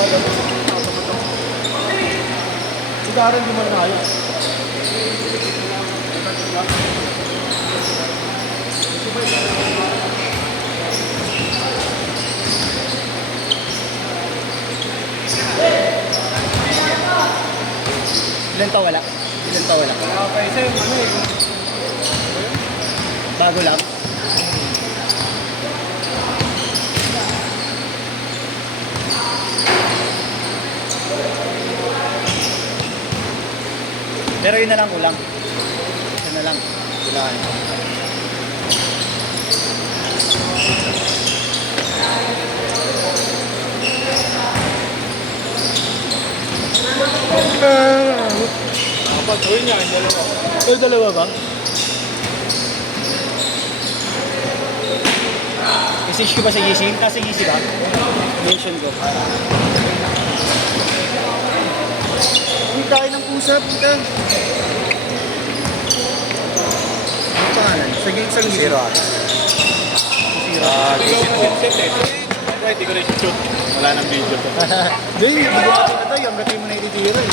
Si Darren di man na ayos. Ilan to wala? Ilan to wala? Okay, sir, ano eh. Bago lang. Pero yun na lang kulang. Yun na lang. Kulangan. Kapag gawin niya, yung dalawa. Ay, dalawa ba? Message ko ba sa GC? Nasa GC ba? Mention ko. Ang tayo ng pusa, puta. Ang pangalan? Sa Zero ah. Hindi ko rin shoot. Wala nang video to. Hindi, hindi ko kasi na tayo. Ang gati mo na ititira eh.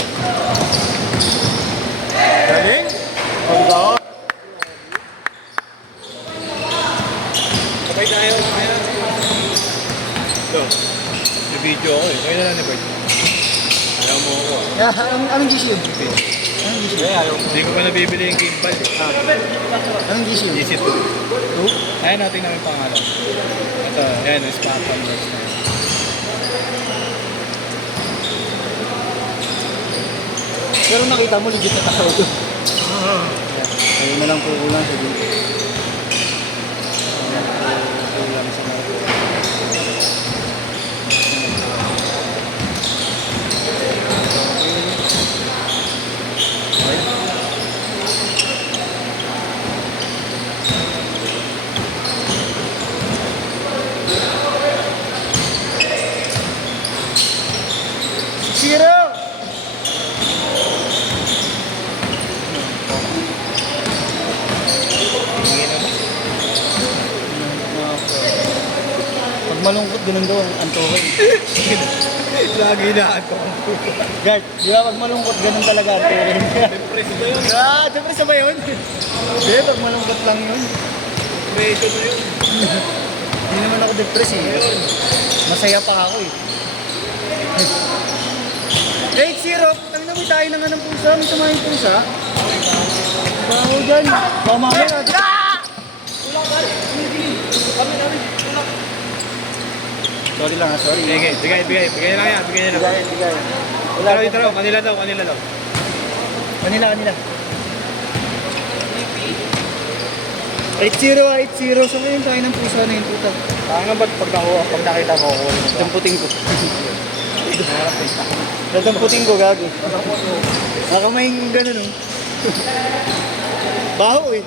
Galing? Ang gawa. Sabay tayo. Ito. May video ako eh. Kaya na lang ni Bert. Ayaw mo ako. Anong GC yun? Anong GC yun? Hindi ko pa nabibili yung gimbal eh. Anong GC yun? GC2. Ayan natin namin pangalan. Ito, ayan, yung spam works na yun. Pero nakita mo, legit na tao doon. Ayun na lang po kulang sa dito. Kulang sa mga. Zero! Pag malungkot, ganun daw ang antokin. Lagi na ako. Guard, di ba pag malungkot, ganun talaga antokin. Depress ba yun? Siyempre sa ba yun? Hindi, pag malungkot lang yun. Depression na yun. Hindi naman ako depress eh. Masaya pa ako eh. 8-0, putang na may tayo na nga ng pusa. May tumayong pusa. Baho dyan. Pamamay natin. Sorry lang ha, sorry. Sige, bigay lang yan, bigay lang. Bigay. Pero dito raw, kanila daw. Kanila. 8-0. So ngayon tayo ng pusa na yung puta. Kaya ba't pag nakita ko, Damputin ko. Dadamputin ko, gago. Nakamay yung gano'n, oh. Baho, eh.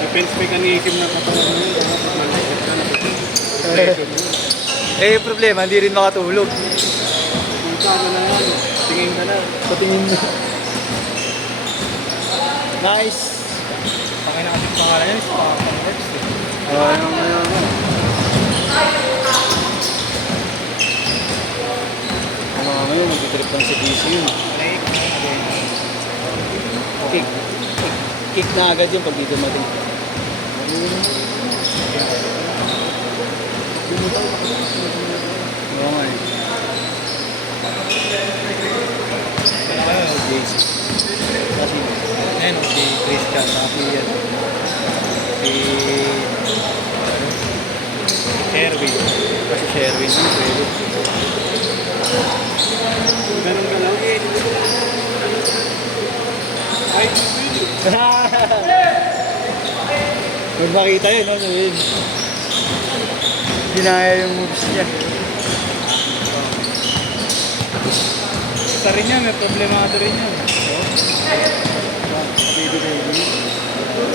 defense mechanism na katawan mo yun. Eh, problema, hindi rin makatulog. Punta ka na yan. Tingin ka na. Patingin mo. Nice. Pakina kasi pangalan yan, Spam Works. Ngayon, mag-trip lang sa DC yun. Kick na agad yun pag dito dumating. Oo nga eh. JC. Kasi, Ayan, si Christian, si Sherwin. kasi Sherwin yun, pwede. Ganun ka lang eh. Ay, Pag makita yun, no? Sabihin. Ginaya yung moves niya. isa rin yan, may problemado rin yan.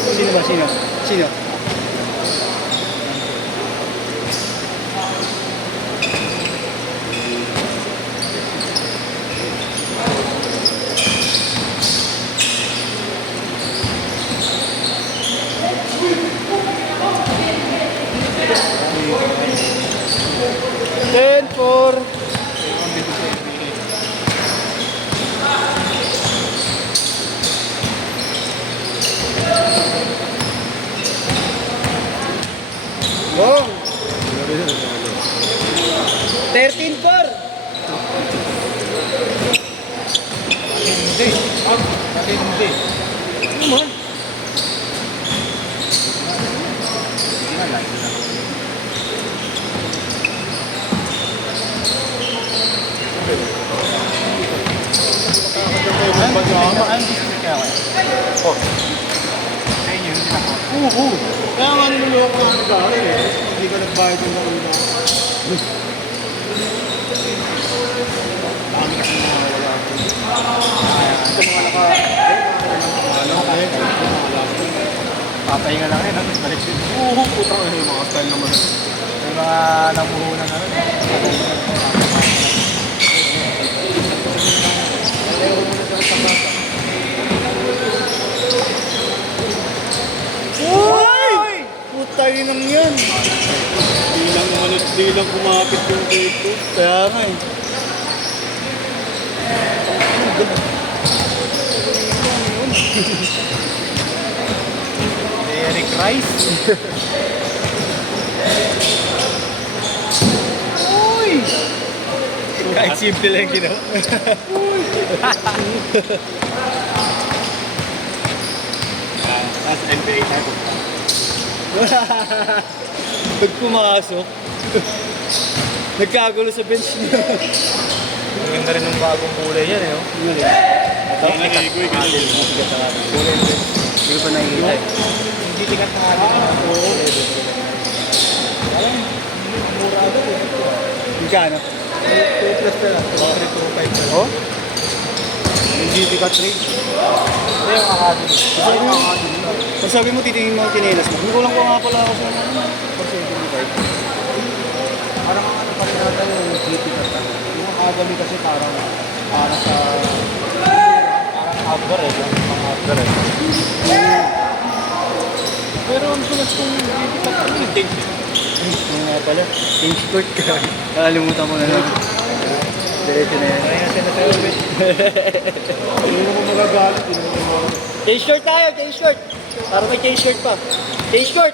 Sino ba? Sino? Score. Bong. 13-4. Hindi. Bakit hindi? Ano man? Ano gusto niya kaya? Oh. Sa inyo, hindi na ako. Oo. Kaya nga niloloko ka nag-aaral eh. Hindi ka nagbayad ng una. Dami kasi nawawala ako. Ito mga Papahinga lang yun, tapos balik yun. Oo, putang ano yung mga style naman. Yung mga namuhunan na rin. Uy! Putay nang yan. Di lang kumapit yung dito. Kaya nga eh. Eric Rice. Uy! Kahit simple lang yung ginawa. As NBA type of pag pumasok, nagkagulo sa bench niya. Ang ganda rin ng bagong kulay yan eh. Oh. Ito ang naligo eh. Kulay din. Hindi ko pa nakikita eh. Hindi tikat na atin. Oo. Alam, mura agad eh. Magkano? 2 plus na lang. 325 na lang. Oh? Yung GT ka 3. Ito yung academy. Pag sabi mo, titingin mo ang tinelas mo. Hindi ko lang ko nga pala ako sa percentage. Parang ano pa rin natin yung GT ka talaga. Yung academy kasi parang para sa parang outdoor eh. Pang outdoor eh. Pero ang sulas kong GT ka talaga yung tension. Ano nga pala? Change court ka. Nakalimutan ko na lang. Diretso na yan. Kaya nga sinasabi. Hindi mo magagalit. Change short tayo, change short. Para may change short pa. Change short!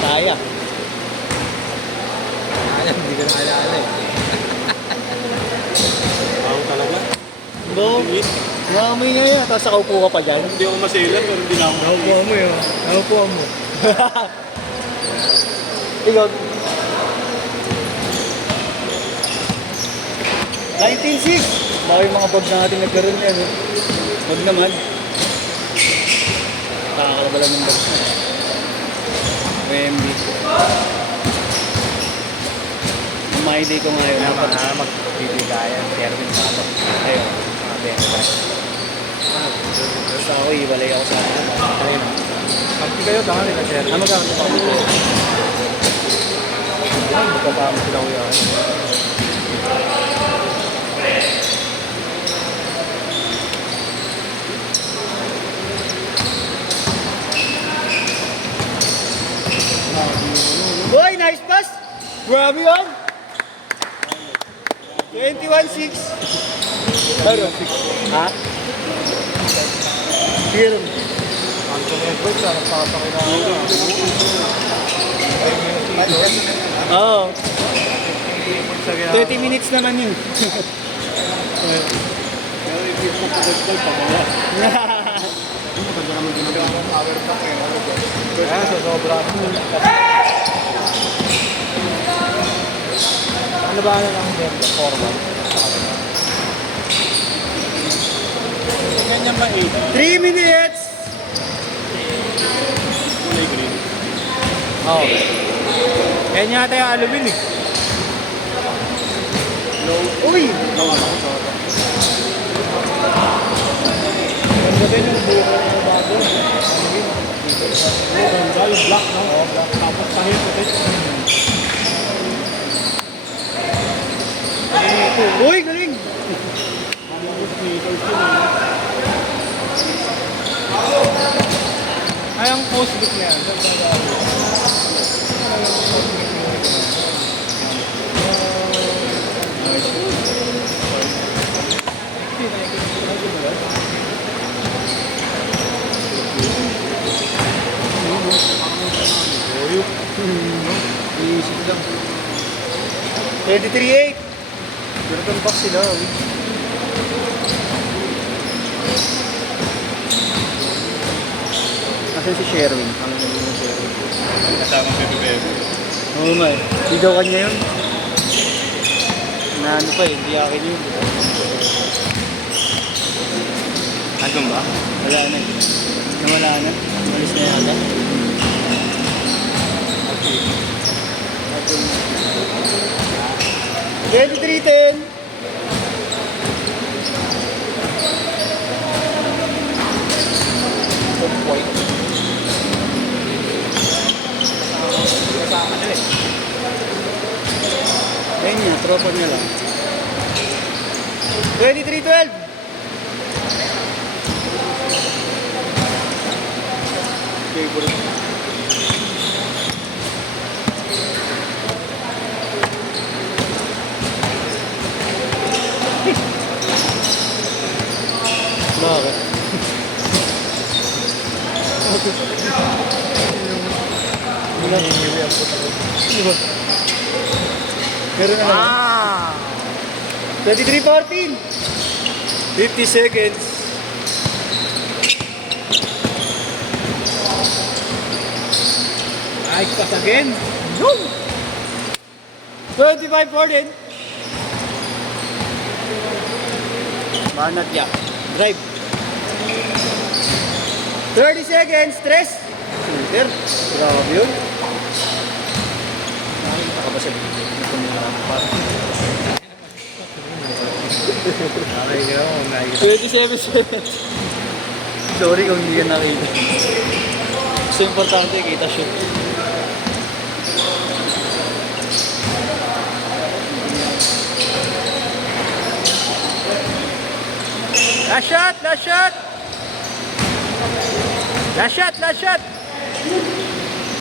Kaya. Alam, hindi ko na alala eh. Ako talaga? No, Naamoy nga yan, tapos nakaupo ka pa dyan. hindi ako masailor pero hindi na ako Nakukuha mo yun. Nakukuha mo. Ikaw. 19.6! Baka yung mga bag natin nagkaroon yan. Eh. Bag naman. Nakakalabala ng bag na. OMB. Ang my day ko ngayon. Kaya mga magbibigayan. Kerwin Sato. Ayun. Mga benta. Basta ako, ibalay ako sa akin. Ayun. Pagki kayo, baka nila Kerwin. Ano magkakaroon pa ako? Magkapama sila ko yan. Boy, nice pass! Grabe yun! 21-6. Ano? Ha? Here. Anthony Edwards, nagpapakay na ako. Oo. Sa 30 minutes naman yun. maganda naman ginagawa. Kaya sa sobrang ano ba ang ganda? Formal. Ganyan ba 8? 3 minutes! Kulay green. Oo. Yan yata yung alumin eh. Uy! Tawag ako sa Ganda din yung buka ng bago. ganda yung black, no? Oo, black. Tapos tahil puti. Uy, galing! Ay, ang post book na yan. Saan ba gawin? Iisip lang. 23-8. Jonathan Box sila. Asan si Sherwin? Ang si Sherwin. Kasama Pepe Pepe. Oo nga eh. Hindi daw kanya yun. Na ano pa eh, hindi akin yun. Andun ba? Wala na eh. Nawala na. Malis na yata. Okay. 23-10. Point. Kasama nila eh. Ayun niya, tropa niya lang. 23-12. Favorite. Bakit? Meron na naman. 23-14. 50 seconds. Nice pass again. Go! 25-14. Banat ya. Drive. 30 seconds. Stress. Shooter. Grabe yun. Nakikita ka ba sa video? Ito nila ang parang. Okay, kaya 27 seconds. Sorry kung hindi ka nakita. So importante kita shoot. Last shot! Last shot! Last shot! Last shot!